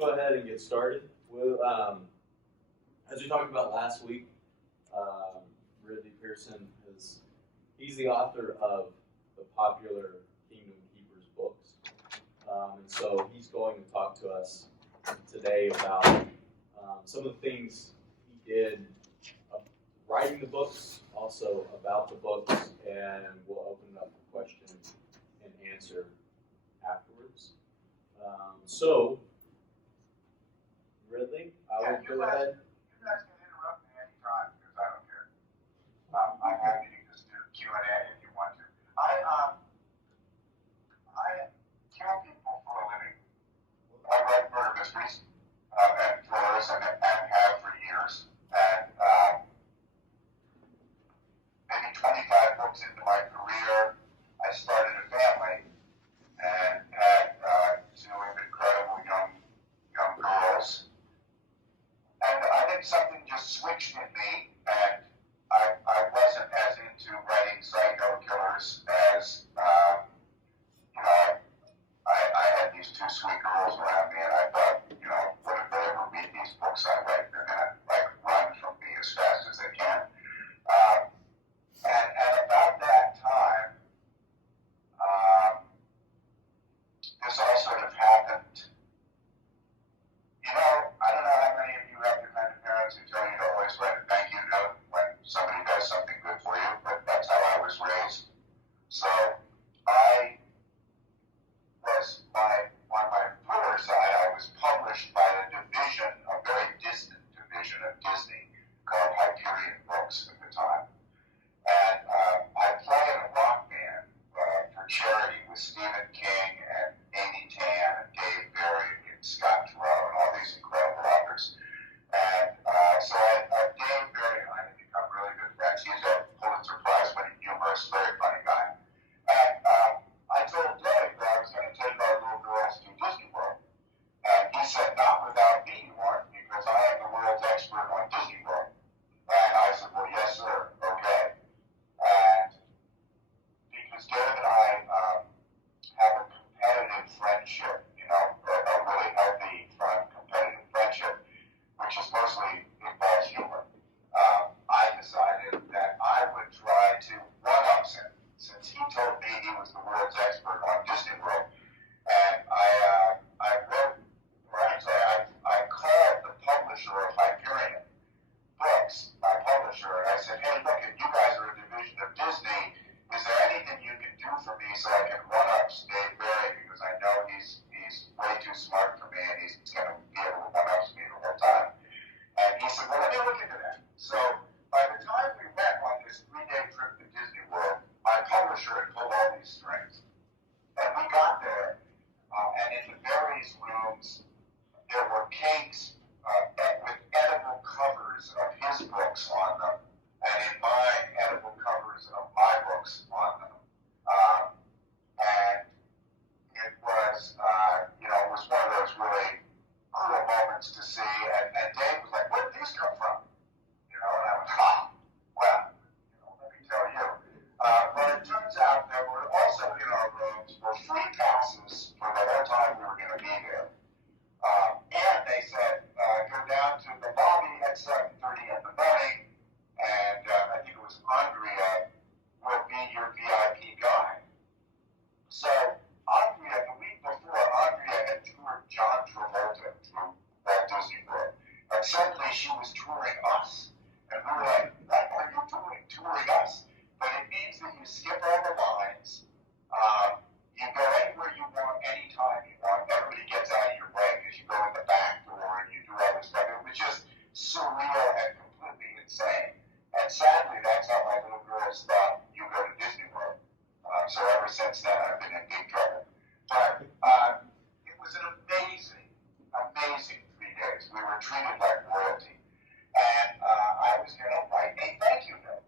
go ahead and get started. We'll, as we talked about last week, Ridley Pearson he's the author of the popular Kingdom Keepers books. And so he's going to talk to us today about some of the things he did writing the books, also about the books, and we'll open it up for question and answer afterwards. So, Ridley, I will go ahead. You guys can interrupt me anytime because I don't care. I'm happy to just do Q&A if you want to. I kill people for a living. I write murder mysteries and thrillers and have for years. And maybe 25 books into my career, I started a family and had two incredible young girls. And I think something just switched in me, and I wasn't as into writing psycho killers as, I had these two sweet girls around me, and I thought, what if they ever read these books I write, they're going to, run from me as fast as they can. And about that time, this all sort of happened. I don't know how many of you have the kind of parents who tell you to always write a thank you note when somebody does something good for you, but that's how I was raised. So I was, on my thriller side, I was published by a division, a very distant division of Disney called Hyperion Books at the time. And I play in a rock band for charity with Stephen King and Amy Tan and Dave Barry and Scott Turow and all these incredible authors. And so Dave Barry and I have become really good friends. He's a Pulitzer Prize-winning humorist, very funny guy. And I told Dave that I was going to take our little girls to Disney World. And he said, not without me, you aren't, because I am the world's expert on Disney World. And I said, well, yes, sir, okay. And because Dave and I have a competitive friendship, a really healthy, fun, competitive friendship, which is mostly involves humor, I decided that I would try to one-up him, since he told me he was the world's expert on Disney World. And I wrote, or actually, I called the publisher of Hyperion Books, my publisher, and I said, hey, look, if you guys are a division of Disney, is there anything you can do for me so I can one-up Dave Barry, because I know he's way too smart for me and he's going to be able to one-up me the whole time. And he said, well, let me look into that. So by the time we went on this 3-day trip to Disney World, my publisher had pulled all these strings. And we got there, and in the Barry's rooms, there were cakes with edible covers of his books on them, and in mine, edible covers of my books on them. And it was, it was one of those really cool moments to see. And Dave was like, where did these come from? And I went, well, let me tell you. But it turns out there were also in our rooms were free passes for the whole time we were going to be there. And they said, go down to the lobby at 7:30 in the morning, and I think it was Andrea will be your VIP guide. So Andrea, the week before, Andrea had toured John Travolta through Walt Disney World. And suddenly she was touring us. And we were like, what are you doing, touring us? But it means that you skip all the lines. You go anywhere you want, anytime you want. Everybody gets out of your way because you go in the back door and you do all this stuff. It was just surreal and completely insane. And sadly, that's how my little girls thought you go to Disney World. So ever since then, I've been in big trouble. But it was an amazing 3 days. We were treated like royalty. And I was going to write a thank you note.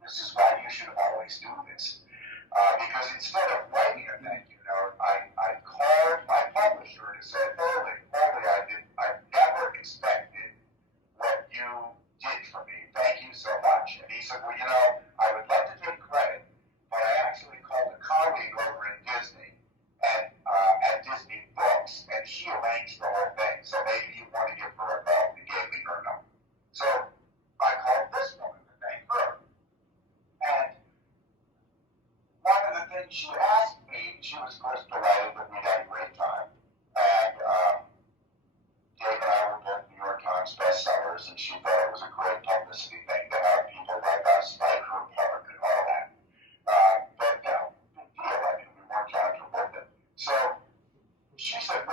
This is why you should always do this. Because instead of writing a thank you note, I called my publisher and said, Holy, I never expected what you did for me. Thank you so much. And he said, well, I would love to take credit, but I actually called a colleague over in Disney and at Disney Books, and she arranged the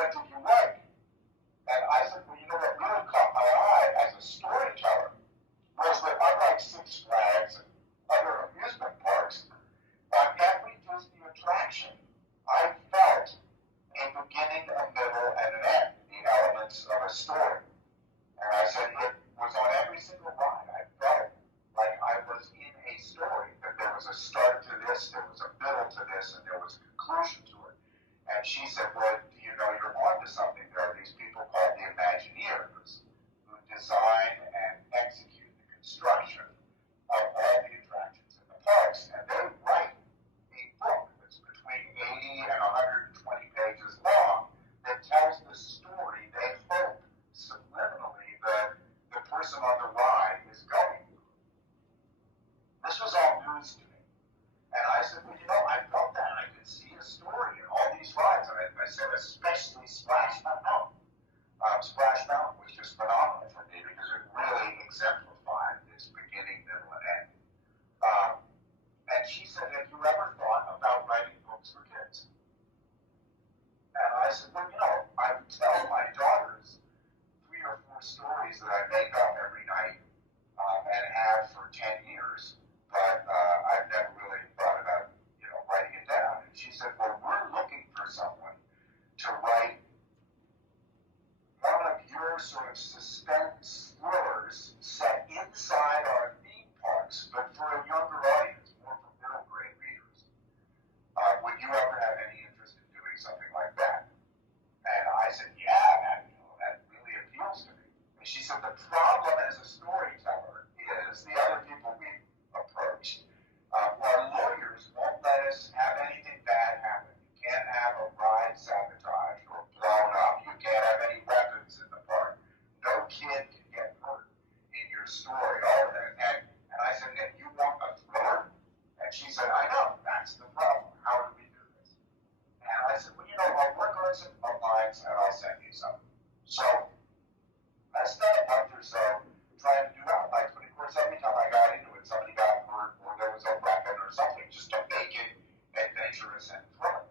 what did you write? And I said, well, you know what really caught my eye as a storyteller was that unlike Six Flags and other amusement parks, on every Disney attraction, I felt a beginning, a middle, and an end, the elements of a story. And I said it was on every single ride. I felt like I was in a story, that there was a start to this, there was a middle to this, and there was a conclusion to it. And she said, well, do you know you're on to something? There are these people called the Imagineers who design and execute the construction of all the attractions in the parks. And they write a book that's between 80 and 120 pages long that tells the story they hope subliminally that the person on the ride is going through. This was all news to me. And I said, well, you know, I felt that. I could see a story in all these rides. And I said, especially Splash Mountain. Splash Mountain was just phenomenal for me because it really exemplified its beginning, middle, and end. And she said, have you ever thought about writing books for kids? And I said, well, you know, I would tell my daughters 3 or 4 stories that I make up every night and have for 10 years. But I've never really thought about, you know, writing it down. And she said, well, we're looking for someone to write one of your sort of suspense thrillers set inside our theme parks, but for a younger audience, more for middle grade readers. Would you ever have any interest in doing something like that? And I said, yeah, that really appeals to me. And she said, the problem as a storyteller is the other people we've approached, our lawyers won't let us have anything bad happen. You can't have a ride sabotaged or blown up. You can't have any weapons in the park. No kid can get hurt in your story. And I said, Nick, you want a thriller? And she said, I know, that's the problem. How do we do this? And I said, well, you know, I'll work on some lines and I'll send you some. So I spent a month or so trying to do outlines, but of course, every time I got into it, somebody got hurt or there was a weapon or something just to make it adventurous and thrilling.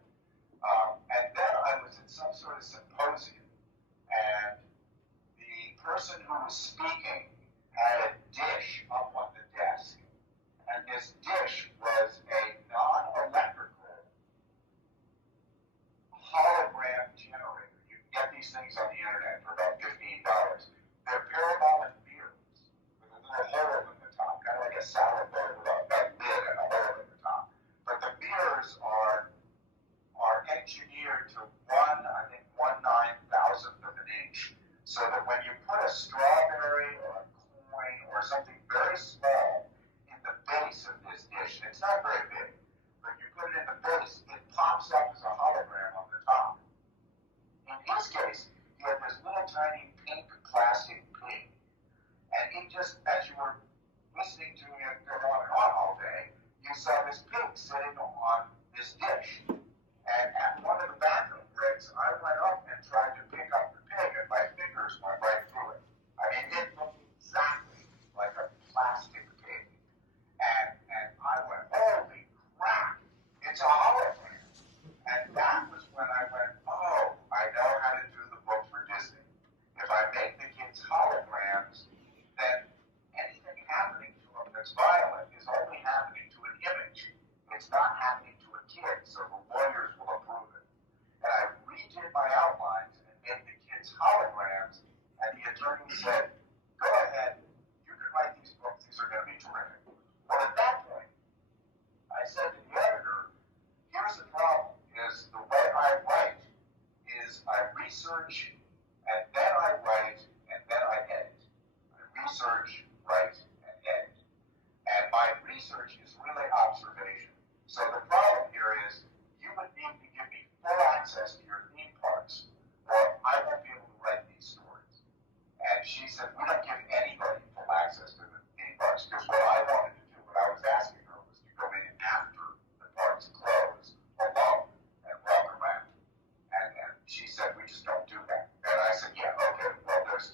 And then I was at some sort of symposium, and the person who was speaking had a dish up on the desk, and this dish was a non-electrical hologram generator. You can get these things on the internet for about $15. They're parabolic mirrors with a little hole in the top, kind of like a salad bowl with a lid and a hole in the top. But the mirrors are engineered to 1/9,000th of an inch, so that when you put a strawberry or a coin or something very small in the base of this dish, and it's not very big, but you put it in the base, it pops up as a hologram on the top. In his case, he had this little tiny pink plastic pig, and he just, as you were listening to him go on and on all day, you saw this pig sitting on this dish. And at one of the bathroom breaks, I went up and tried to pick up the pig, and my fingers went right through it. I mean, it looked exactly like a plastic pig. And I went, holy crap, it's a hologram. And that was when I went, oh, I know how to do the book for Disney. If I make the kids holograms, then anything happening to them that's violent is only happening to an image. It's not happening to a kid, so the lawyers will approve it. And I redid my outlines and made the kids holograms, and the attorney said, go ahead, you can write these books, these are going to be terrific. Well, at that point, I said to the editor, here's the problem, is the way I write is I research, and then I write, and then I edit. I research, write, and edit. And my research is really observation. So the problem here is you would need to give me full access to your theme parks, or I won't be able to write these stories. And she said, we don't give anybody full access to the theme parks, because what I wanted to do, what I was asking her, was to go in after the parks close, alone, and walk around. And she said, we just don't do that. And I said, yeah, okay, well, there's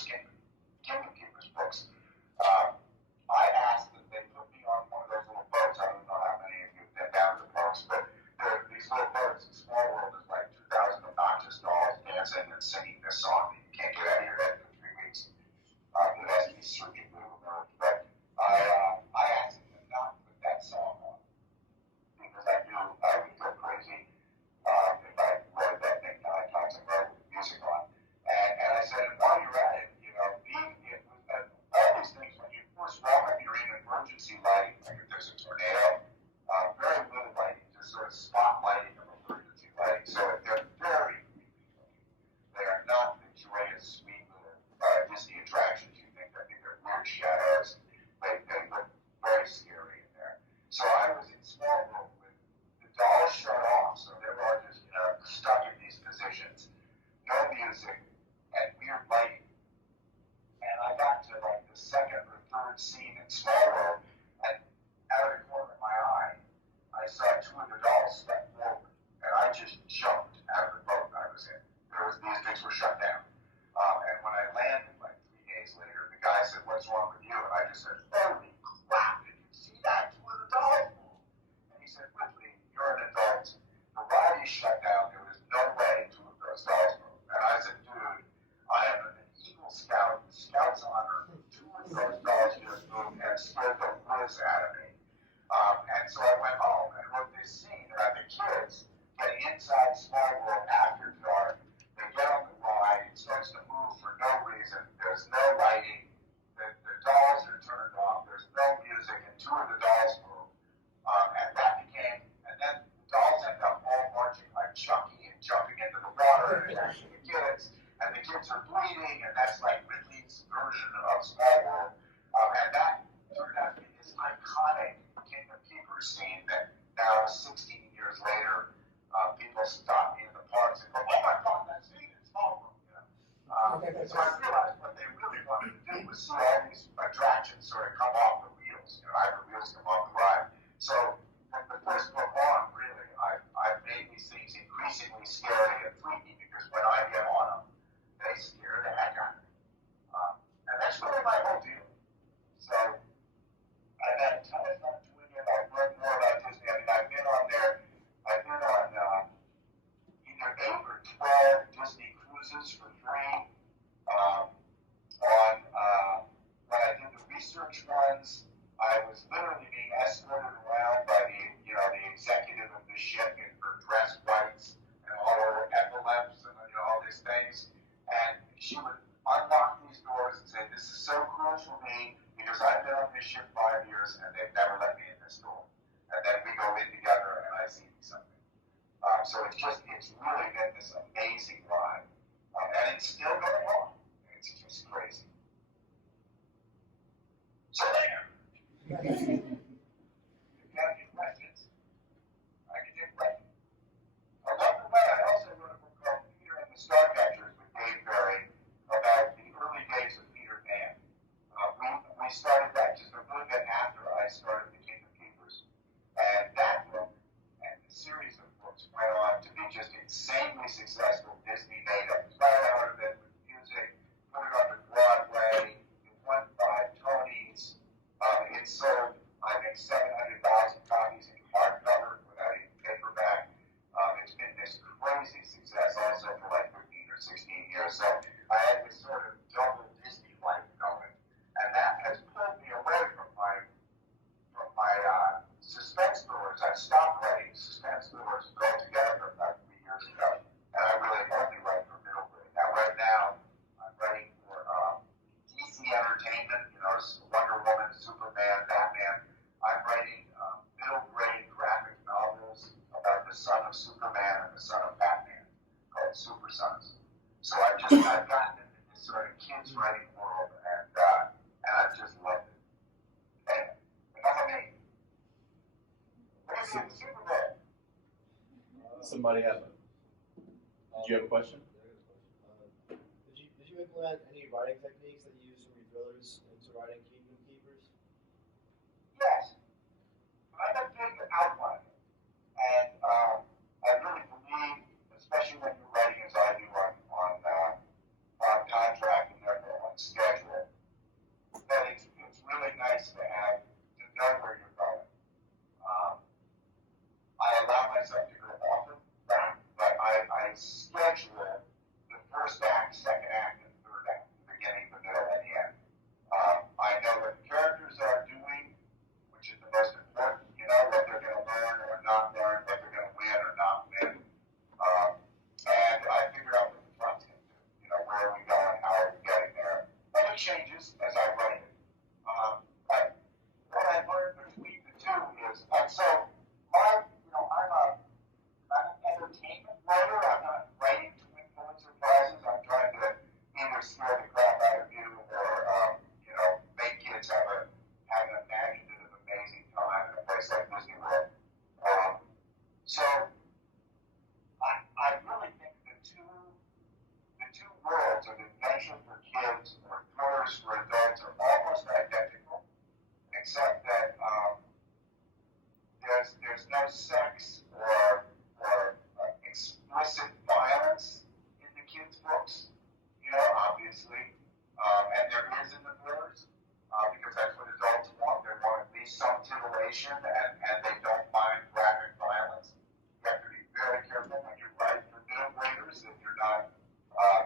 first Kingdom Keepers books. I asked that they put me on one of those little boats. I don't know how many of you have been down to the parks, but there are these little boats. In Small World, there's like 2,000 obnoxious dolls dancing and singing this song that you can't get out of your head for 3 weeks. It has to be surgically removed. But I asked them not to put that song on because I knew I would go crazy if I wrote that thing 9 times in a row with music on. And I said, and while you're at it, all these things, when you first walk up, you're in emergency lighting, like if there's a tornado, very little lighting, just sort of spotlighting of emergency lighting. So they're very creepy. They are not the joyous, sweet little Disney attractions you think. I think they're weird shadows. They look very scary in there. So I was in Small World with the dolls shut off, so they were all just stuck in these positions, no music, and weird lighting. And I got to like the second or third scene in Small World, and out of the corner of my eye, I saw 2 of the dolls step forward, and I just jumped out of the boat I was in. These things were shut down. And when I landed like 3 days later, the guy said, "What's wrong with you?" And I just said, "Holy crap, did you see that? 2 of the dolls moved." And he said, "Ridley, you're an adult. The ride is shut down. There was no way 2 of those dolls moved." And I said, "Dude, I am an Eagle Scout, Scout's honor. 2 of those dolls just moved and scared the whiz out of me." And so I went home and wrote this scene about the kids get inside Small World after dark. They get on the ride. It starts to move for no reason. There's no lighting. The dolls are turned off. There's no music, and 2 of the dolls move. And then the dolls end up all marching like Chucky and jumping into the water and attacking the kids. And the kids are bleeding, and that's like Ridley's version of Small World. And that turned out to be this iconic Kingdom Keepers scene that now, 16 years later, people stop me in the parks and go, "Oh my God, that scene in Small World." So I realized what they really wanted to do was see all these attractions sort of come off the wheels. I have the wheels come off the ride. So from the first book on, really, I've made these things increasingly scary and freaky because when I get on them, they scare the heck out of me. And that's really my whole deal. So I've had a ton of fun doing it. I've learned more about Disney. I mean, I've been on either 8 or 12 Disney cruises for free. When I did the research ones, I was literally being escorted around by the executive of the ship in her dress whites and all her epaulets and all these things. And she would unlock these doors and say, "This is so cool for me because I've been on this ship 5 years and they've never let me in this door." And then we go in together and I see something. So it's really been this amazing ride. And it's still going on. It's just crazy. So there. If you have any questions, I can take questions. Along the way, I also wrote a book called Peter and the Starcatchers with Dave Barry about the early days of Peter Pan. We started that just a little bit after I started the Kingdom Keepers. And that book and the series of books went on to be just insanely successful. Disney made a play out of it with music, put it on to Broadway. It won 5 Tonys. It sold, I think, 700,000 copies in hardcover without even paperback. It's been this crazy success also for like 15 or 16 years. So I had this sort of double Disney life going. And that has pulled me away from my suspense thrillers. I stopped writing suspense thrillers altogether about 3 years ago. And I really only write for middle grade. Right now, I'm writing for DC Entertainment, Wonder Woman, Superman, Batman. I'm writing middle grade graphic novels about the son of Superman and the son of Batman called Super Sons. So I've gotten into this sort of kids writing world and I've just loved it. Anyway, enough of me. What do you see the Super Bowl? Somebody have did you have a question? Did you implement any writing techniques that you use from your thrillers into writing Kingdom Keepers? Yes. I'm a big outliner. And I really believe, especially when you're writing as I do on contract and therefore on changes as I write it. But what I learned between the two is, and so I'm an entertainment writer. I'm not writing to win Pulitzer Prizes. I'm trying to either scare the crap out of you or, make kids have an imaginative, amazing time in a place like Disney World. So I really think the two worlds of adventure for kids or thrillers for adults are almost identical, except that there's no sex or explicit violence in the kids' books, obviously, and there is in the thrillers, because that's what adults want. They want at least some titillation, and they don't mind graphic violence. You have to be very careful when you write for middle graders that you're not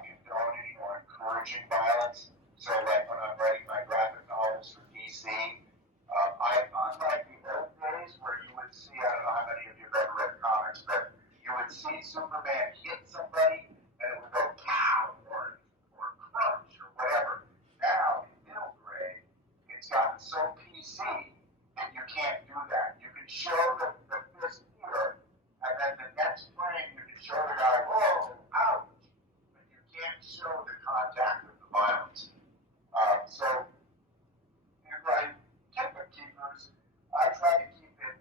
condoning or encouraging violence. So, like when I'm writing my graphic novels for DC, unlike the old days where you would see, I don't know how many of you have ever read comics, but you would see Superman hit somebody and it would go pow or crunch or whatever. Now, in middle grade, it's gotten so PC that you can't do that. You can show the fist here, and then the next frame you can show the guy, whoa, ouch, but you can't show the contact of the violence. So, if I take the keepers, I try to keep it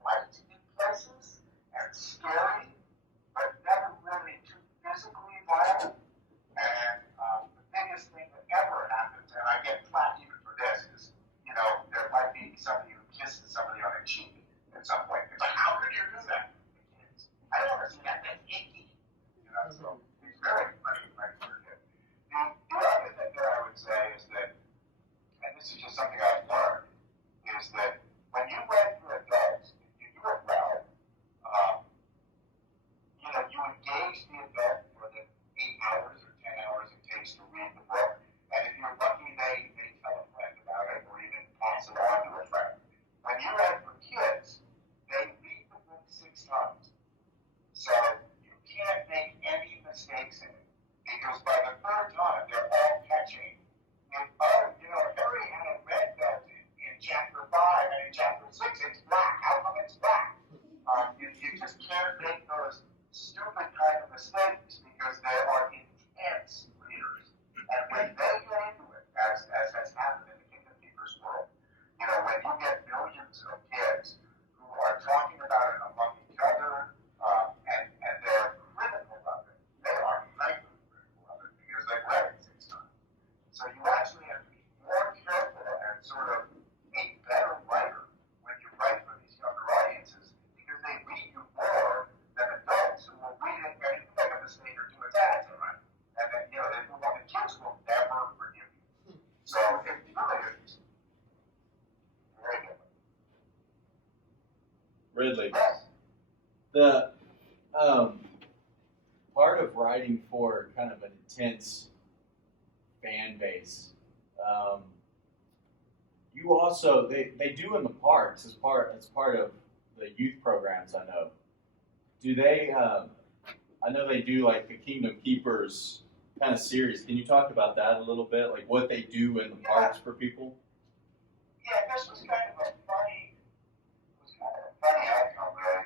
light in places and scary, but never really too physically violent. And the biggest thing that ever happens, and I get flack even for this, is, there might be somebody who kisses somebody on a cheek at some point. It's like, how could you do that? I don't want to see that. That's icky. So it's very funny for a kid. The other thing that I would say is that, and this is just something I've learned, is that when you write for adults, if you do it well, you engage the adult for the 8 hours or 10 hours it takes to read the book, and if you're lucky, they tell a friend about it or even pass it on to a friend. When you write for kids, they read the book 6 times. So you can't make any mistakes in it, because by the 3rd time, they're all catching. If Harry had a red belt in chapter 5, and in chapter 6, it's black. How come it's black? You just can't make those stupid kind of mistakes because there are intense readers. And when they get into it, as has happened in the Kingdom Keepers world, when you get millions of kids who are talking about it among each other, and they're critical of it, they are hyper critical of it because they've read it 6 times. So you actually have to be more careful and sort of a better writer when you write for these younger audiences, because they read you more than adults who will read it and make a mistake or 2 attacks, right? And then, the kids will never forgive you. So it really is very different. Ridley, Yes. the part of writing for kind of an intense fan base, you also they do in the parks as part of the youth programs. I know. Do they? I know they do like the Kingdom Keepers kind of series. Can you talk about that a little bit, like what they do in the parks for people? Yeah, this was kind of a funny outcome, really.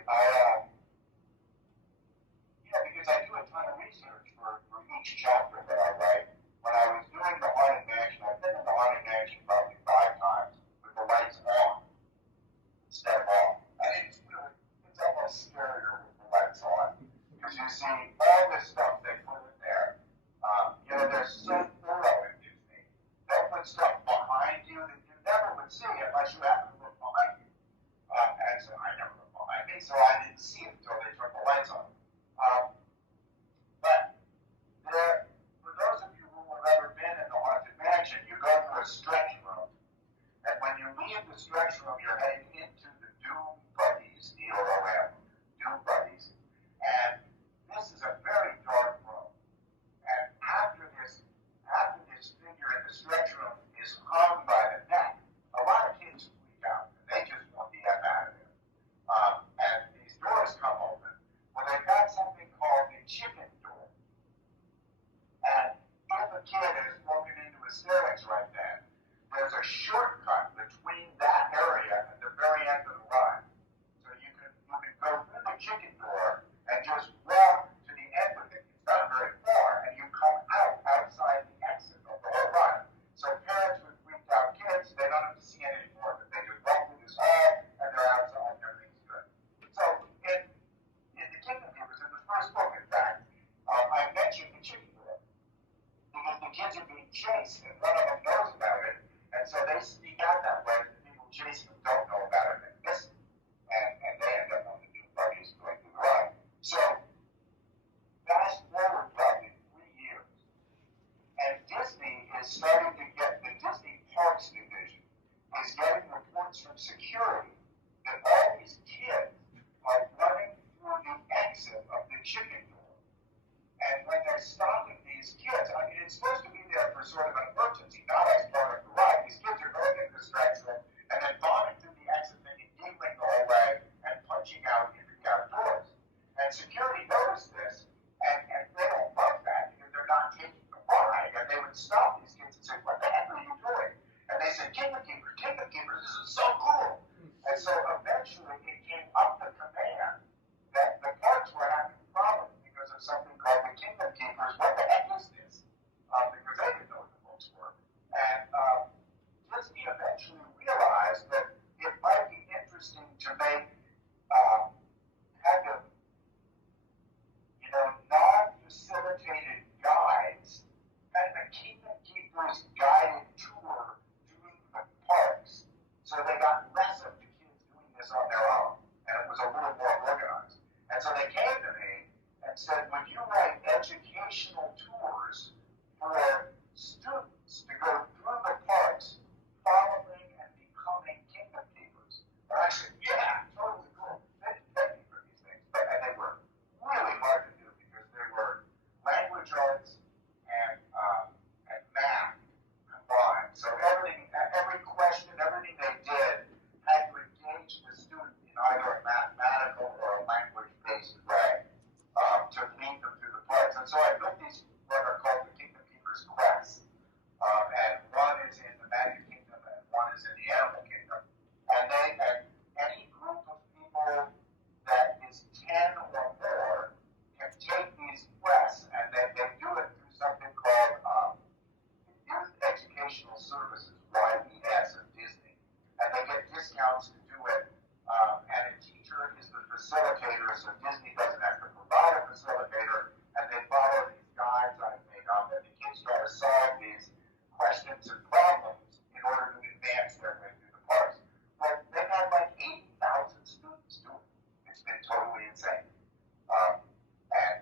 Because I do a ton of research for each chapter that I write. When I was doing the Haunted Mansion, I've been in the Haunted Mansion probably 5 times with the lights on instead of off. And it's almost scarier with the lights on, because you see all this stuff they put in there. They're so thorough in Disney. They'll put stuff behind you that you never would see unless you happen to look behind you. And so I never looked behind me, so I didn't see it until they turned the lights on. But for those of you who have ever been in the Haunted Mansion, you go through a stretch room. And when you leave the stretch room, you're heading into the Doom Buddies, DOOM, Doom Buddies. And this is a very dark room. And after this figure in the stretch room is hung by the neck, a lot of kids freak out. They just want the F out of there. And these doors come open. Well, they've got something called the chicken door. And if a kid has broken into a the steroids right then, there's a shortcut between that area and the very end of the run. So you can go through the chicken door and just walk to the end with it. It's not very far, and you come outside the exit of the whole run. So parents with freaked out kids, they don't have to see it anymore, but they just walk through this hall and they're outside and everything's good. So in the Kingdom Keepers, in the first book, in fact, I mentioned the chicken door because the kids are being chased, and one of them knows about it, and so they sneak out that way. The people chasing them don't know about it and miss it, and they end up on the new parties going through the run. So fast forward probably 3 years, and Disney is starting to get, the Disney Parks division is getting reports from security that all these kids are running through the exit of the chicken door. And when they're stopping these kids, I mean, it's supposed to be there for sort of an emergency, not as part of the ride. These kids are going into the stretch room and then bombing through the exit, then giggling the whole way and punching out into the outdoors. And security noticed this, and they don't love that because they're not taking the ride. And they would stop these kids and say, "What the heck are you doing?" And they said, Kingdom Keepers, this is so cool." And so eventually it came up the command that the parks were having problems because of something called the Kingdom Keepers. What the heck is this? Because they didn't know what the books were. And Disney eventually realized that it might be interesting to make kind of, non-facilitated guides, kind of a Kingdom Keepers guided tour through the parks. So they got less of the kids doing this on their own, and it was a little more organized. And so they came to me and said, "Would you write educational tours for students to go through the parks, following and becoming Kingdom Keepers?" And I said, "Yeah, totally cool." They didn't pay me for these things, and they were really hard to do because they were language arts and math combined. So every question, everything they did had to engage the student in either a mathematical or a language-based way to lead them through the parks. And so I built these what are called the Kingdom Keepers quests. And one is in the Magic Kingdom and one is in the Animal Kingdom. And any group of people that is 10 or more can take these quests, and they do it through something called Youth Educational Services, YES, of Disney. And they get discounts to do it. And a teacher is the facilitator, so Disney doesn't have to provide a facilitator, and they follow these guides I've made up, and the kids try to solve these questions and problems in order to advance their way through the parks. Well, they've had like 80,000 students do it. It's been totally insane.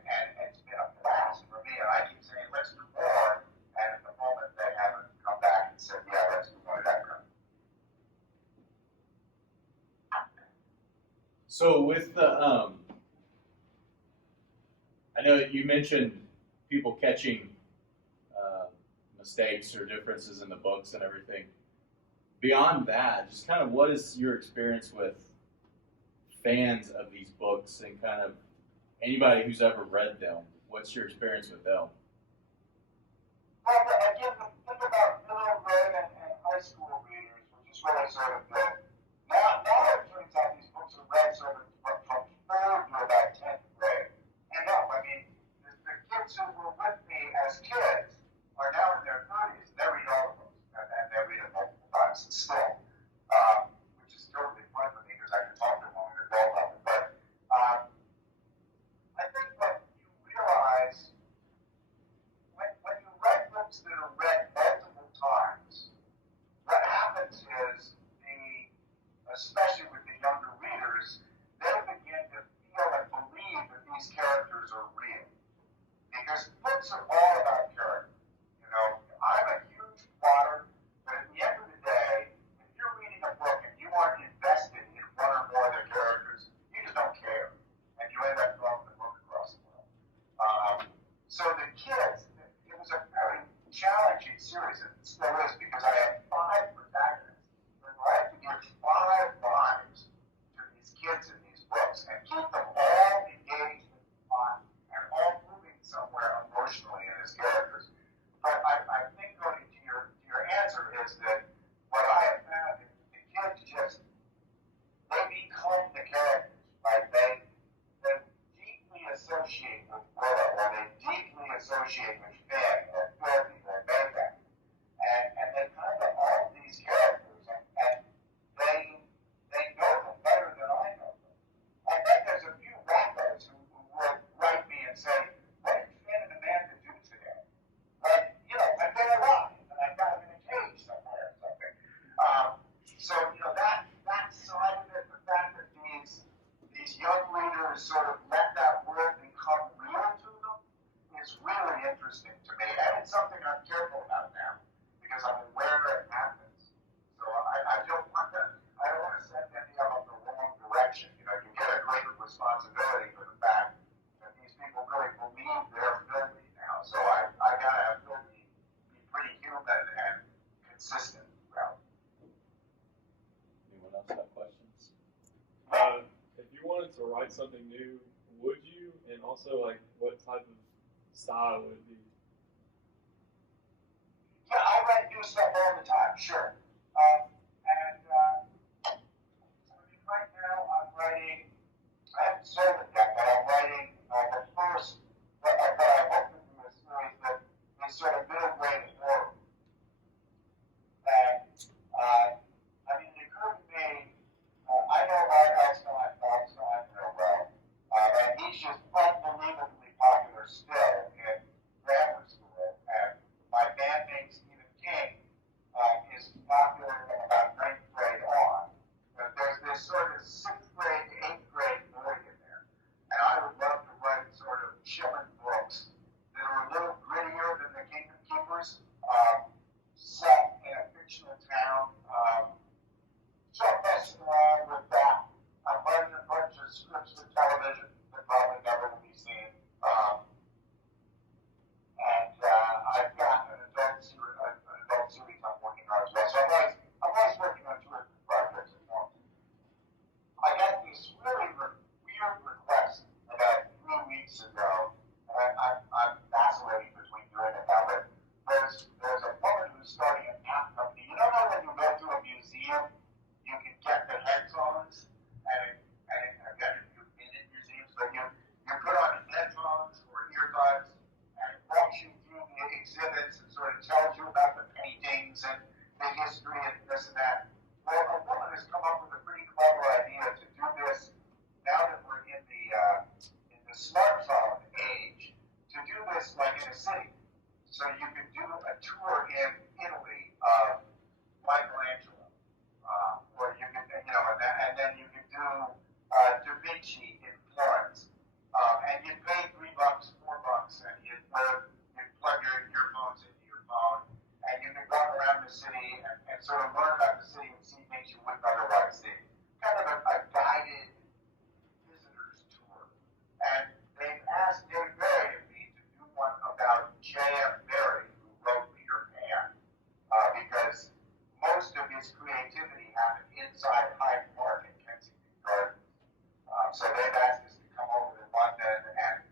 And it's been a blast for me, and I keep saying, "Let's do more," and at the moment they haven't come back and said, "Yeah, let's do more of that." So with the, I know that you mentioned people catching mistakes or differences in the books and everything. Beyond that, just kind of what is your experience with fans of these books and kind of anybody who's ever read them? What's your experience with them? Well, again, think about middle grade and high school readers, which is really sort of the, now it turns out these books are read sort of from 3rd to about 10th grade. And no, I mean, the kids who were with me as kids are now in their 30s, and they read all of them, and they read them multiple times still, which is totally fun for me because I can talk to them on an adult level. But I think what you realize write something new, would you? And also, like, what type of style would it be? Yeah, I write new stuff all the time, sure. And I mean, right now I'm writing, I haven't sold it yet, but I'm writing the first, what I hope to do a series that is sort of middle grade horror. And I mean, it occurred to me, I know Bob Stein real well, and he's just unbelievably popular still in grammar school. And my bandmate Stephen King is popular from about ninth grade on. But there's this sort of sixth grade to eighth grade boy in there. And I would love to write sort of chilling books that are a little grittier than the Kingdom Keepers, set in a fictional town. So I'm messing around with that. I'm writing a bunch of scripts for television that probably never will be seen. And I've got an adult series I'm working on as well. So I'm always working on two or three projects at once. I got this really weird request about 3 weeks ago, and I'm vacillating between doing it now, but there's a woman who's starting an app company. You know how when you go to a museum, you can get the headphones, and again, you've been in museums, but you put on headphones or earbuds, and it walks you through the exhibits and sort of tells you about the paintings and the history and this and that. Well, a woman has come up with a pretty clever idea to do this now that we're in the smartphone age, to do this like in a city. So you could do a tour in Italy of Michelangelo, or you could, and then you could do Da Vinci in Florence, and you'd pay $3, $4, and you'd plug your earphones into your phone, and you could walk around the city and sort of learn about the city and see things you wouldn't otherwise see. Kind of a guided visitors tour. And they've asked Dave Barry and me to do one about J.M. Barrie, who wrote Peter Pan, because most of his creativity happened inside Hyde Park in Kensington Gardens. So they've asked us to come over to London and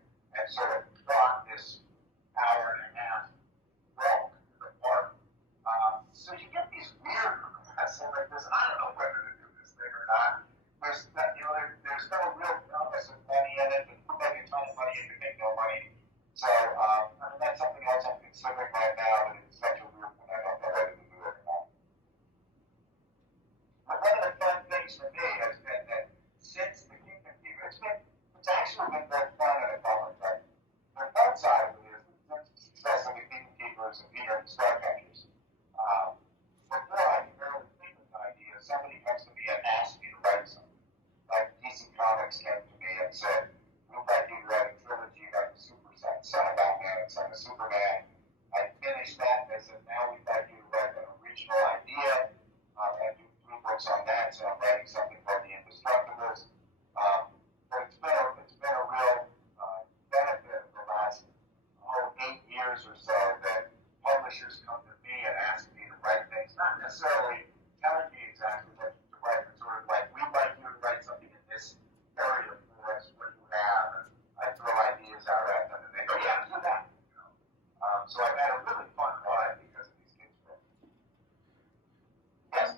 sort of plot this hour and a half walk to the park. So you get these weird requests like this, and I don't know whether to do this thing or not. There's no real promise of money in it, but you make a ton of money and you make no money. So I mean, that's something else I'm considering right now, but it's such a weird one, I don't know whether to do it or not. But one of the fun things for me has been that since the Kingdom Keeper, it's actually been both fun and a bummer. But the fun side of it is since the success of the Kingdom Keepers and Peter and the Starcatchers, before I can barely think of an idea, somebody comes to me and asks me to write something. Like DC Comics came to me and said, we'd like you to write a trilogy about the Super Sons, Son of Batman and Son of Superman. I finished that and I said, now we'd like you to write an original idea and do 3 books on that. So I'm writing something called The Indestructibles. But it's been a real benefit of the last 8 years or so that publishers come to me and ask me to write things, not necessarily telling me exactly what to write, but sort of like, we'd like you to write something in this area for us, what you have, and I throw ideas out at them, and they go, yeah, do that. So I've had a really fun ride because of these kids' books. Yes?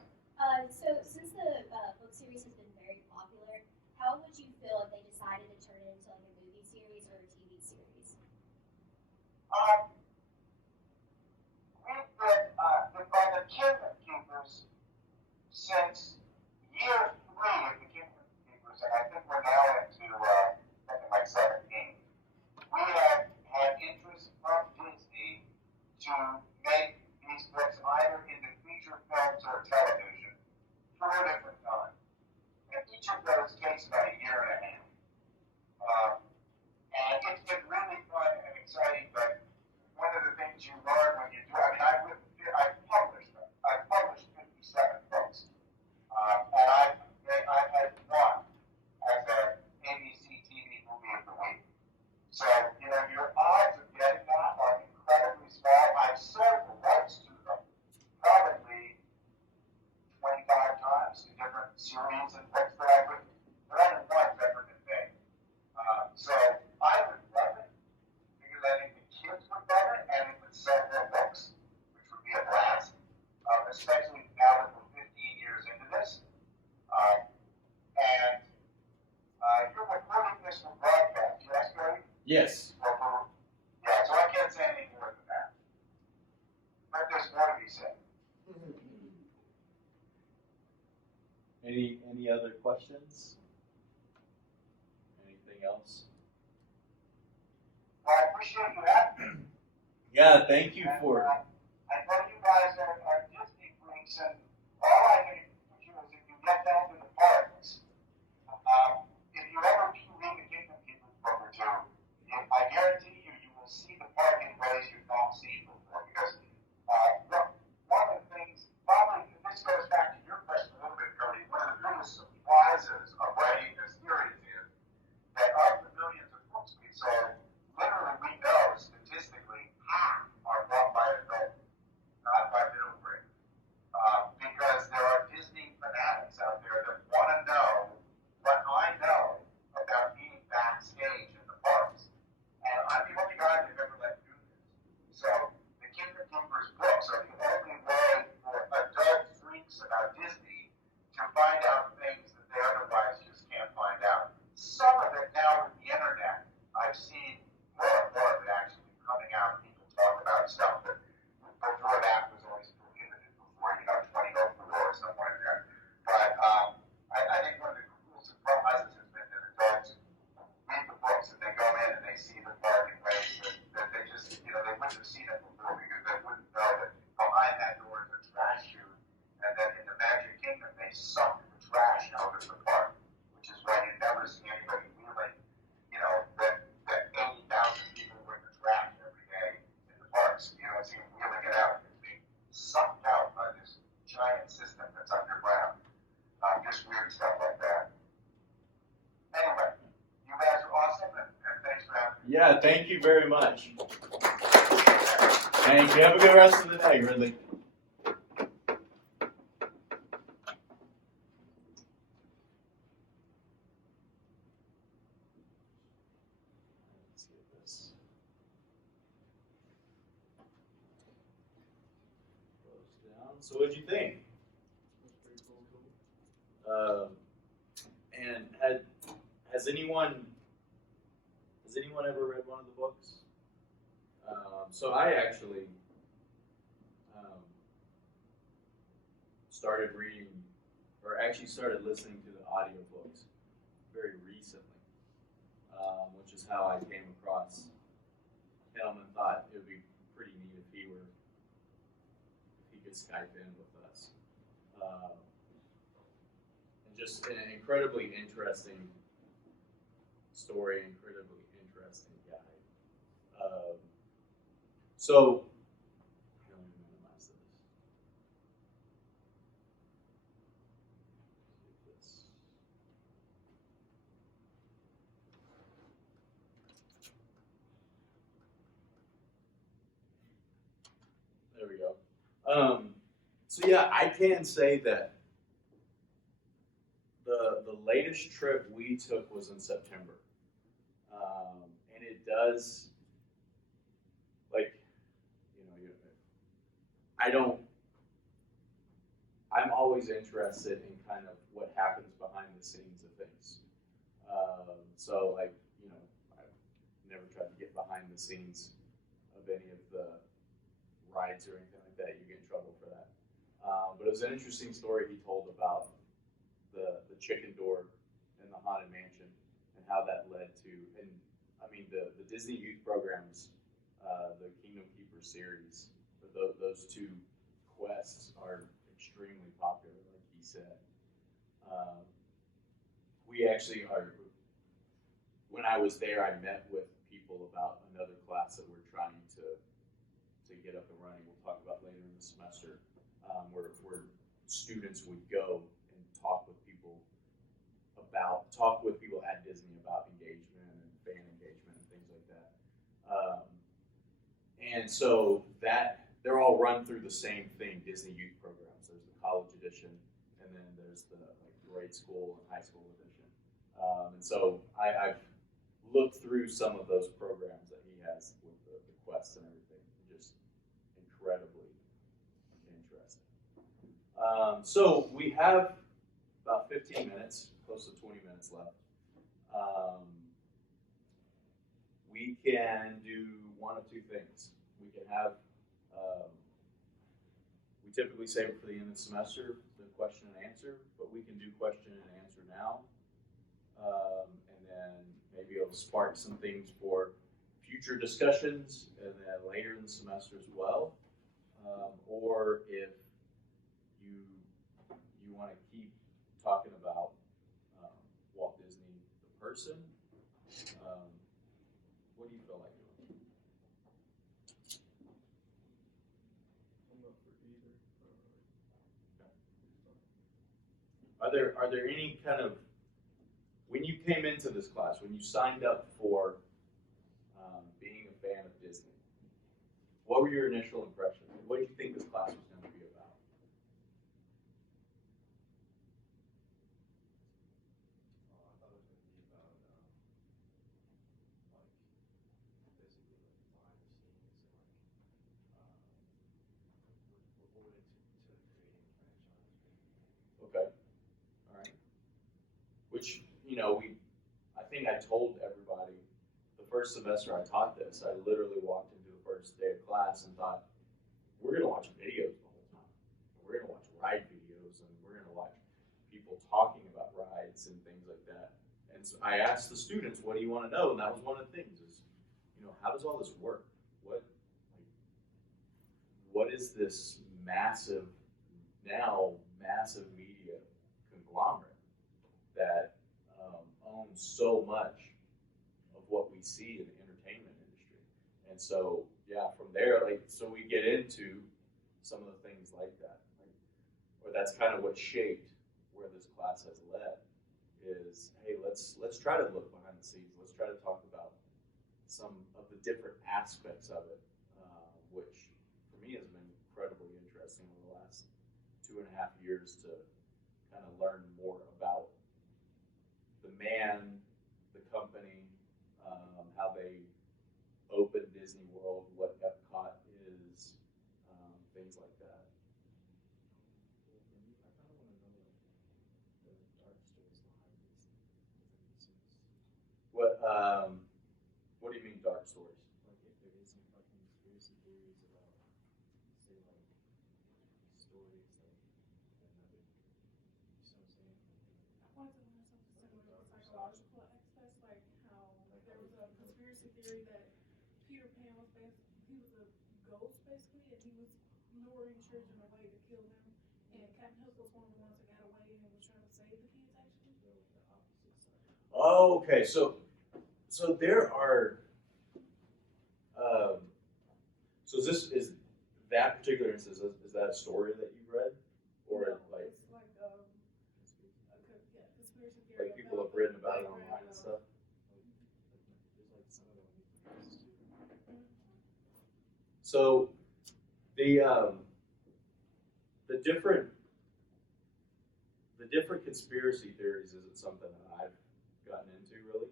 So since the book series has been very popular, how would you feel if they decided to turn it into like a movie series or a TV series? We've been by the Kingdom Keepers since year 3 of the Kingdom Keepers, and I think we're now into something like 17. We have had interest from Disney to make these books either into feature films or television 4 different times. And each of those takes about a year and a half. And it's been really fun and exciting, but Yes. Yeah, so I can't say anything more than that. But there's more to be said. Any other questions? Anything else? Well, I appreciate you having me. Yeah, thank you And, for. I know you guys are Disney freaks, and all I can encourage you is if you get down to the parks, if you ever do read the Kingdom Keepers book or two, I guarantee you, you will see the park in ways you've not seen before. Because look, one of the things, probably, and this goes back to your question a little bit, Cody, one of the biggest surprises of writing this series is that of the millions of books we sold, literally we know statistically half are bought by adults, not by middle grade. Because there are Disney fanatics out there that want to know what I know about being backstage in the parks. And I'm the only guy they've ever let do this. So the Kingdom Keepers books are the only way for adult freaks about Disney to find out things that they otherwise just can't find out. Some of it now with the internet, I've seen more and more of it actually coming out. People talk about stuff that before that was always prohibited before, 2004 or somewhere in there. But I think one of the cool surprises has been that adults read the books and they go in and they see the park in ways that they just, they wouldn't have seen it before because they wouldn't know that behind that door is a trash chute and that in the Magic Kingdom they suck the trash out of the park, which is why you never see anybody wheeling, that 80,000 people worth of trash every day in the parks. You don't see them wheeling it out. It's being sucked out by this giant system that's underground. Just weird stuff like that. Anyway, you guys are awesome, and thanks for having me. Yeah, thank you very much. Thank you. Have a good rest of the day, Ridley. Let's get this closed down. So, what'd you think? That's pretty cool. And has anyone ever read one of the books? So I actually started reading, or actually started listening to the audiobooks very recently, which is how I came across him and thought it would be pretty neat if he could Skype in with us. And just an incredibly interesting story, incredibly interesting guy. So, let me minimize this. There we go. So yeah, I can say that the latest trip we took was in September, and it does, like, I'm always interested in kind of what happens behind the scenes of things. So like, I've never tried to get behind the scenes of any of the rides or anything like that. You get in trouble for that. But it was an interesting story he told about the chicken door in the Haunted Mansion and how that led to, and I mean the Disney youth programs, the Kingdom Keeper series, those two quests are extremely popular, like he said. We actually are, when I was there, I met with people about another class that we're trying to get up and running. We'll talk about later in the semester, where students would go and talk with people at Disney about engagement and fan engagement and things like that. And so that they're all run through the same thing, Disney youth programs. There's the college edition, and then there's the grade school and high school edition. And so I've looked through some of those programs that he has with the quests and everything. Just incredibly interesting. So we have about 15 minutes, close to 20 minutes left. we can do one of two things. We can have, we typically save it for the end of the semester, the question and answer, but we can do question and answer now. And then maybe it'll spark some things for future discussions, and then later in the semester as well. Or if you want to keep talking about Walt Disney the person, what do you feel like doing? I'm up for either. Are there any kind of, when you came into this class, when you signed up for being a fan of Disney, what were your initial impressions? What did you think this class was going to be about? I thought it was going to be about like basically like behind the scenes and like what went into creating a franchise. Okay, all right. Which, I think I told everybody the first semester I taught this, I literally walked into the first day of class and thought, we're going to watch videos the whole time. We're going to watch ride videos, and we're going to watch people talking about rides and things like that. And so I asked the students, what do you want to know? And that was one of the things is, how does all this work? What is this massive media conglomerate that owns so much of what we see in the entertainment industry? And so, yeah, from there, so we get into some of the things like that, or that's kind of what shaped where this class has led. Is, hey, let's try to look behind the scenes. Let's try to talk about some of the different aspects of it, which for me has been incredibly interesting over the last 2.5 years to kind of learn more about the man, the company, how they open Disney World, what Epcot is, things like that. I kind of want to know like the dark stories behind these things. What do you mean dark stories? Like if there isn't like conspiracy theories about, say like stories that never, you see what I'm saying? I wanted to learn something similar to psychological aspects, like how there was a conspiracy theory that Peter Pan was he was a ghost basically, and he was luring children away to kill them. And Captain Hook was one of the ones that got away and was trying to save the kids actually. So the opposite side. Oh, okay. So there are. So is that particular instance? Is that a story that you read, or No, like it's like conspiracy theory. like people have written about it online and stuff? There's like some of them too. So the different conspiracy theories isn't something that I've gotten into really,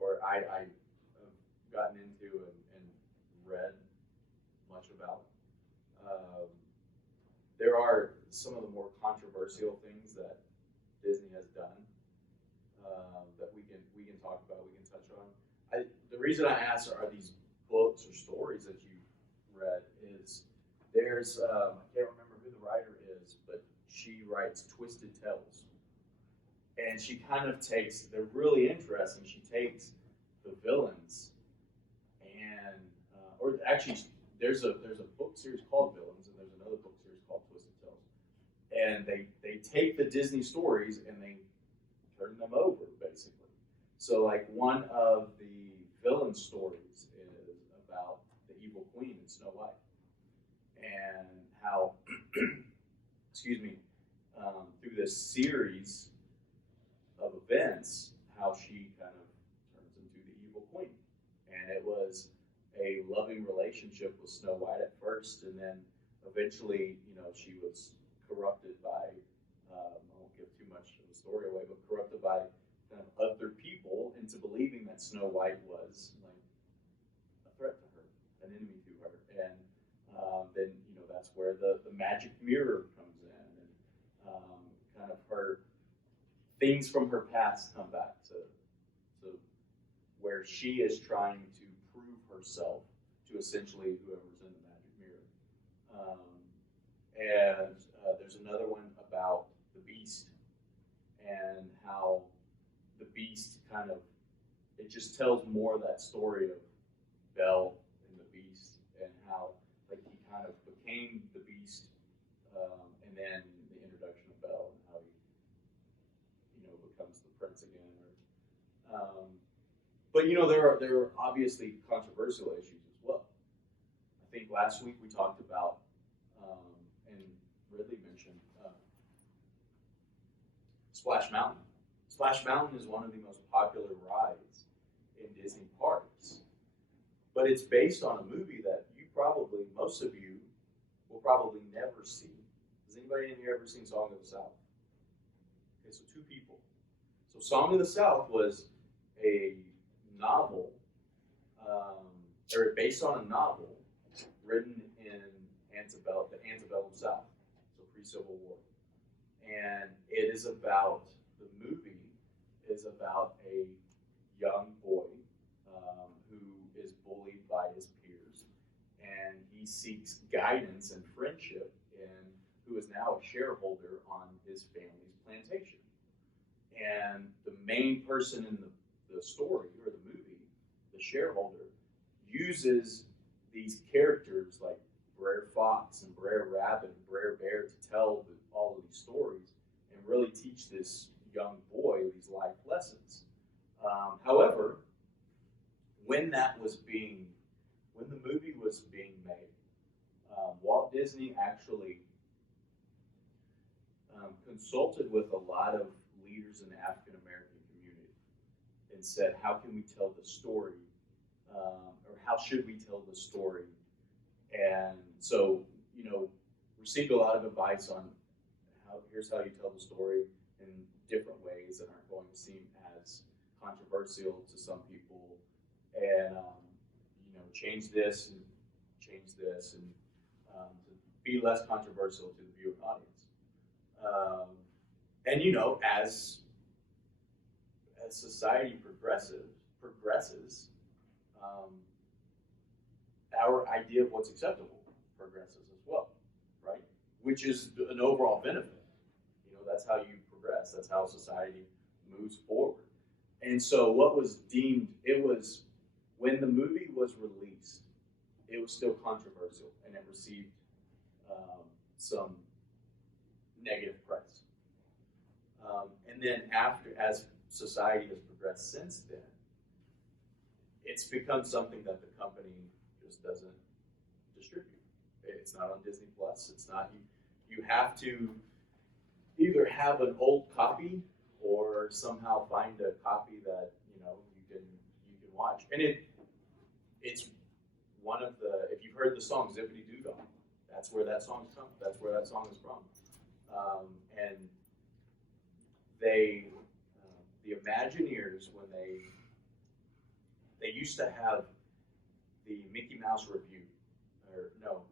or I have gotten into and read much about. There are some of the more controversial things that Disney has done that we can talk about, we can touch on. The reason I asked are these books or stories that you read is there's I can't remember who the writer is, but she writes Twisted Tales, and she kind of takes, they're really interesting. She takes the villains and or actually there's a book series called Villains, and there's another book series called Twisted Tales, and they take the Disney stories and they turn them over basically. So like one of the villain stories is about the evil queen in Snow White, and how excuse me, through this series of events, how she kind of turns into the evil queen. And it was a loving relationship with Snow White at first, and then eventually, she was corrupted by, I won't give too much of the story away, but corrupted by kind of other people into believing that Snow White was like a threat to her, an enemy to her. And then, that's where the magic mirror comes in, and kind of her things from her past come back to where she is trying to herself to essentially whoever's in the magic mirror. And there's another one about the beast and how the beast kind of, it just tells more of that story of Belle and the beast and how like he kind of became the beast, and then the introduction of Belle and how he, becomes the prince again. But there are obviously controversial issues as well. I think last week we talked about, and Ridley mentioned, Splash Mountain. Splash Mountain is one of the most popular rides in Disney parks, but it's based on a movie that most of you will probably never see. Has anybody in here ever seen Song of the South? Okay, so 2 people. So Song of the South was a novel, or based on a novel written in the antebellum South, so pre-Civil War. And it is about, the movie is about a young boy who is bullied by his peers, and he seeks guidance and friendship in who is now a shareholder on his family's plantation. And the main person in the story or the movie, the shareholder, uses these characters like Brer Fox and Brer Rabbit and Brer Bear to tell all of these stories and really teach this young boy these life lessons. However, when the movie was being made, Walt Disney actually consulted with a lot of leaders in the African American community and said, how can we tell the story, or how should we tell the story? And so, received a lot of advice on here's how you tell the story in different ways that aren't going to seem as controversial to some people, and change this and change this, and to be less controversial to the viewing audience. And as society progresses, our idea of what's acceptable progresses as well, right? Which is an overall benefit. That's how you progress. That's how society moves forward. And so what was deemed, when the movie was released, it was still controversial and it received some negative press. And then as society has progressed since then, it's become something that the company just doesn't distribute. It's not on Disney Plus. It's not, you have to either have an old copy or somehow find a copy that you can watch. And it's one of the, if you've heard the song Zippity Doo Dah, that's where that song is from. That's where that song is from. And the Imagineers, when they used to have the Mickey Mouse Review, or no,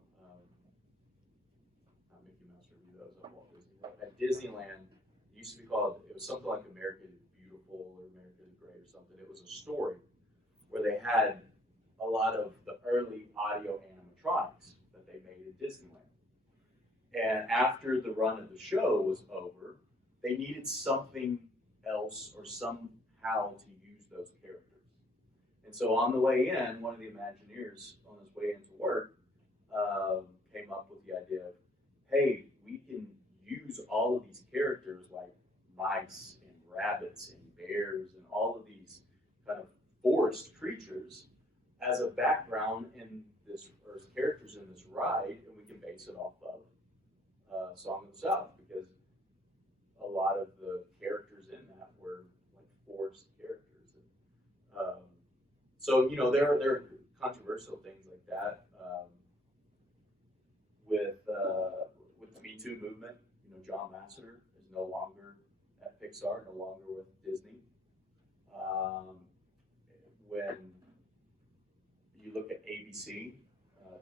not Mickey Mouse Review, that was at Walt Disney. At Disneyland, it used to be called, it was something like America the Beautiful or America the Great or something. It was a story where they had a lot of the early audio animatronics that they made at Disneyland. And after the run of the show was over, they needed something else or somehow to use those characters. And so on the way in, one of the Imagineers on his way into work came up with the idea of, hey, we can use all of these characters like mice and rabbits and bears and all of these kind of forest creatures as a background in this, or as characters in this ride, and we can base it off of Song of the South, because a lot of the characters in that were like forest characters. And, so there are controversial things like that. With the Me Too movement, John Lasseter is no longer at Pixar, no longer with Disney. When you look at ABC,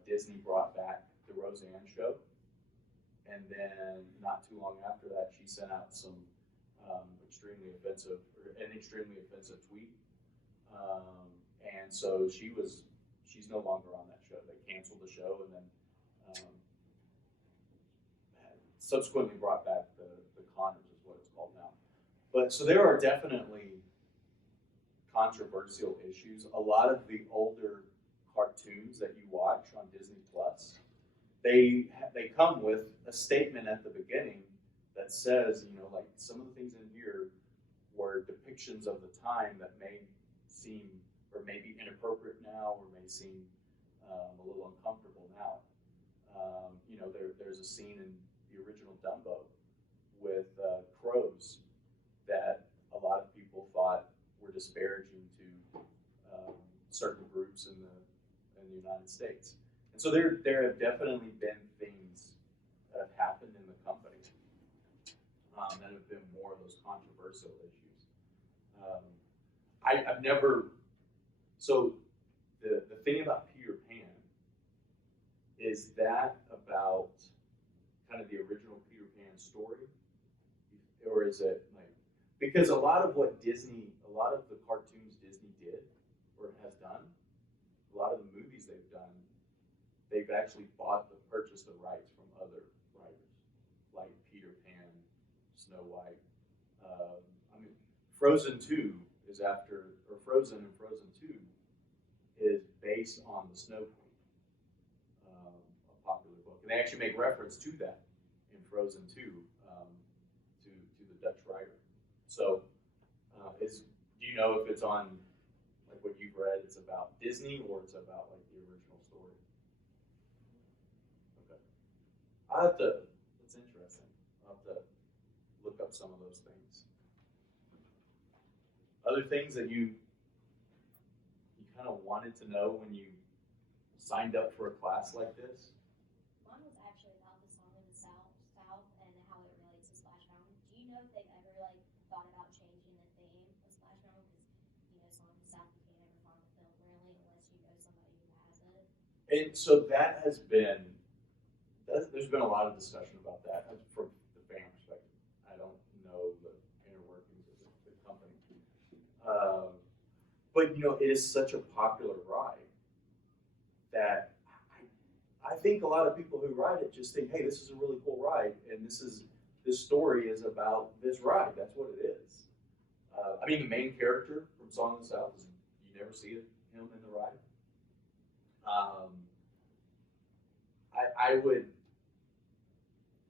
Disney brought back the Roseanne show, and then not too long after that, she sent out some extremely offensive tweet, and so she she's no longer on that show. They canceled the show and then subsequently brought back the Connors, is what it's called now. But so there are definitely controversial issues. A lot of the older cartoons that you watch on Disney Plus, they come with a statement at the beginning that says, you know, like some of the things in here were depictions of the time that may seem or may be inappropriate now or may seem a little uncomfortable now. You know, there's a scene in the original Dumbo with crows that a lot of people thought were disparaging to certain groups in the United States. And so there have definitely been things that have happened in the company that have been more of those controversial issues. I've never, so the thing about Peter Pan, is that about kind of the original Peter Pan story? Or is it like, because a lot of what Disney, a lot of the cartoons Disney did or has done, a lot of the movies they've done, they've actually purchased the rights from other writers, like Peter Pan, Snow White. I mean, Frozen 2 is after, or Frozen and Frozen 2 is based on the Snow Queen, a popular book. And they actually make reference to that in Frozen 2, to the Dutch writer. So, do you know if it's on, like what you've read, it's about Disney or it's about like the original story? Okay. I'll have to, that's interesting. I'll have to look up some of those things. Other things that you kind of wanted to know when you signed up for a class like this? Mine was actually about the Song of the South and how it relates to Splash Mountain. Do you know if they've ever like thought about changing the theme of Splash Mountain? Because you know, Song of the South, you can't ever find the film really unless you know somebody who has it. And so that has been, there's been a lot of discussion about that from the fan perspective. I don't know the inner workings of the company. But you know, it is such a popular ride that I think a lot of people who ride it just think, hey, this is a really cool ride, and this story is about this ride. That's what it is. I mean, the main character from Song of the South, you never see him in the ride. I would.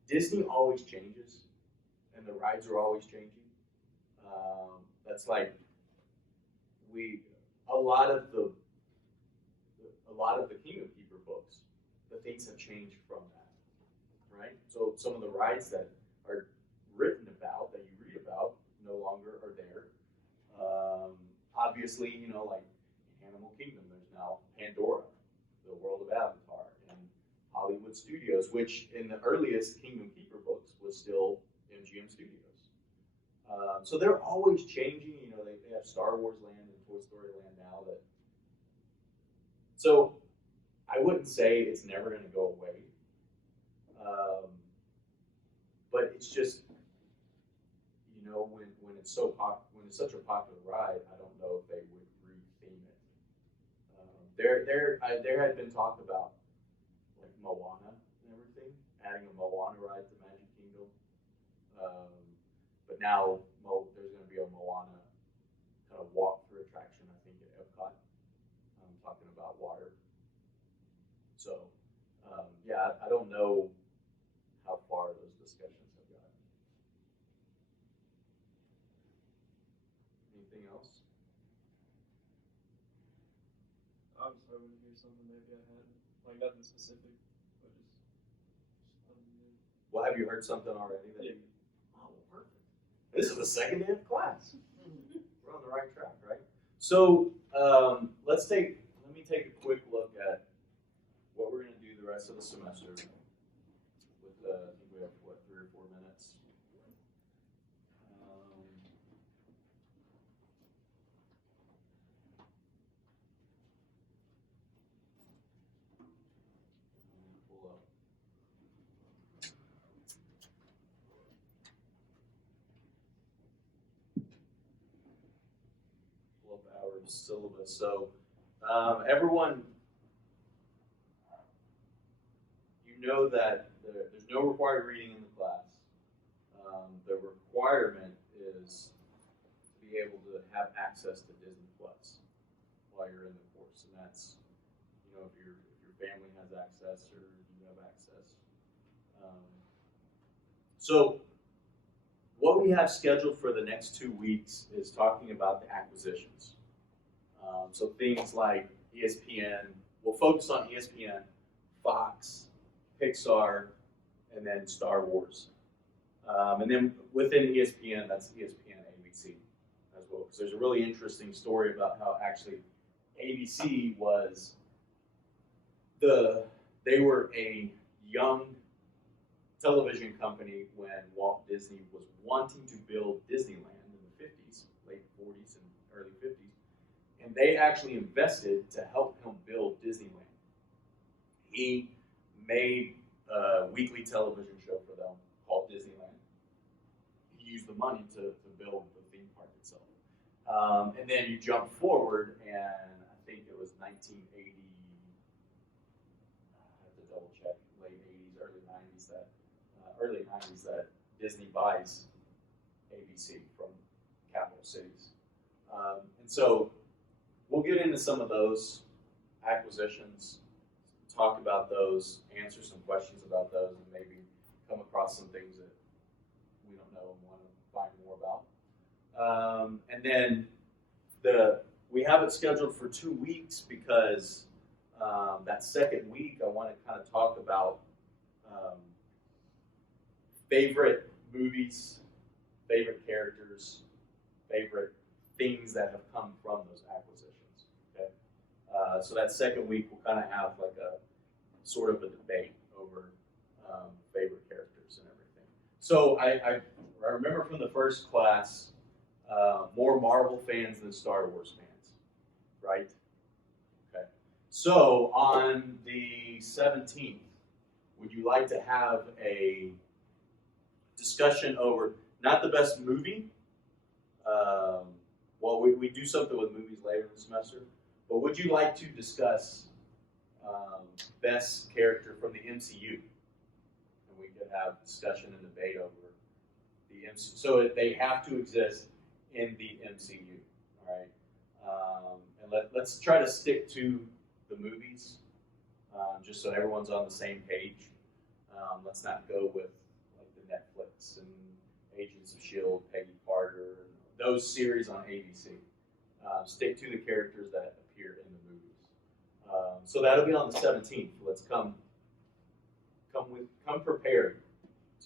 Disney always changes, and the rides are always changing. That's like a lot of the Kingdom Keeper books, the things have changed from that, right? So some of the rides that are written about, that you read about, no longer are there. Obviously, you know, like Animal Kingdom, there's now Pandora, the world of Avatar, and Hollywood Studios, which in the earliest Kingdom Keeper books was still MGM Studios. So they're always changing. You know, they have Star Wars Land and Toy Story Land now. So I wouldn't say it's never going to go away, but it's just, you know, when it's when it's such a popular ride, I don't know if they would retheme it. There had been talk about like Moana and everything, adding a Moana ride to Magic Kingdom, but now there's going to be a Moana kind of walk-through attraction, I think, at Epcot. Talking about water. So, yeah, I don't know how far those discussions have gotten. Anything else? I was hoping to hear something maybe I hadn't. Like nothing specific, but just something new. Well, have you heard something already? Yeah. Oh, perfect. This is the second day of class. We're on the right track, right? So let me take a quick look at what we're going to do the rest of the semester. With I think we have 3 or 4 minutes. Pull up our syllabus. So everyone know that there's no required reading in the class. The requirement is to be able to have access to Disney Plus while you're in the course, and that's, if your family has access or you have access. So what we have scheduled for the next 2 weeks is talking about the acquisitions. So things like ESPN, we'll focus on ESPN, Fox, Pixar, and then Star Wars. And then within ESPN, that's ESPN ABC as well. Because there's a really interesting story about how actually ABC they were a young television company when Walt Disney was wanting to build Disneyland in the 50s, late 40s and early 50s. And they actually invested to help him build Disneyland. He made a weekly television show for them called Disneyland. He used the money to build the theme park itself. And then you jump forward, and I think it was 1980, I have to double check, late 80s, early 90s that Disney buys ABC from capital cities. And so we'll get into some of those acquisitions, talk about those, answer some questions about those, and maybe come across some things that we don't know and want to find more about. And then we have it scheduled for 2 weeks because that second week I want to kind of talk about favorite movies, favorite characters, favorite things that have come from those acquisitions. Okay, so that second week we'll kind of have like a sort of a debate over favorite characters and everything. So I remember from the first class, more Marvel fans than Star Wars fans, right? Okay. So on the 17th, would you like to have a discussion over not the best movie? Well, we do something with movies later in the semester, but would you like to discuss best character from the MCU? And we could have discussion and debate over the MCU. So they have to exist in the MCU, all right? And let's try to stick to the movies, just so everyone's on the same page. Let's not go with like the Netflix and Agents of S.H.I.E.L.D., Peggy Carter, and those series on ABC. Stick to the characters that appear in the movies. So that'll be on the 17th. Let's come prepared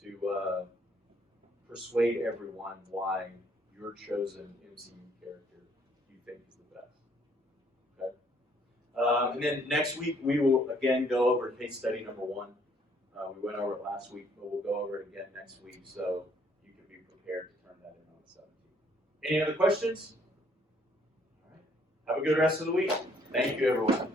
to persuade everyone why your chosen MCU character you think is the best. Okay. And then next week we will again go over case study number 1. We went over it last week, but we'll go over it again next week so you can be prepared to turn that in on the 17th. Any other questions? All right. Have a good rest of the week. Thank you, everyone.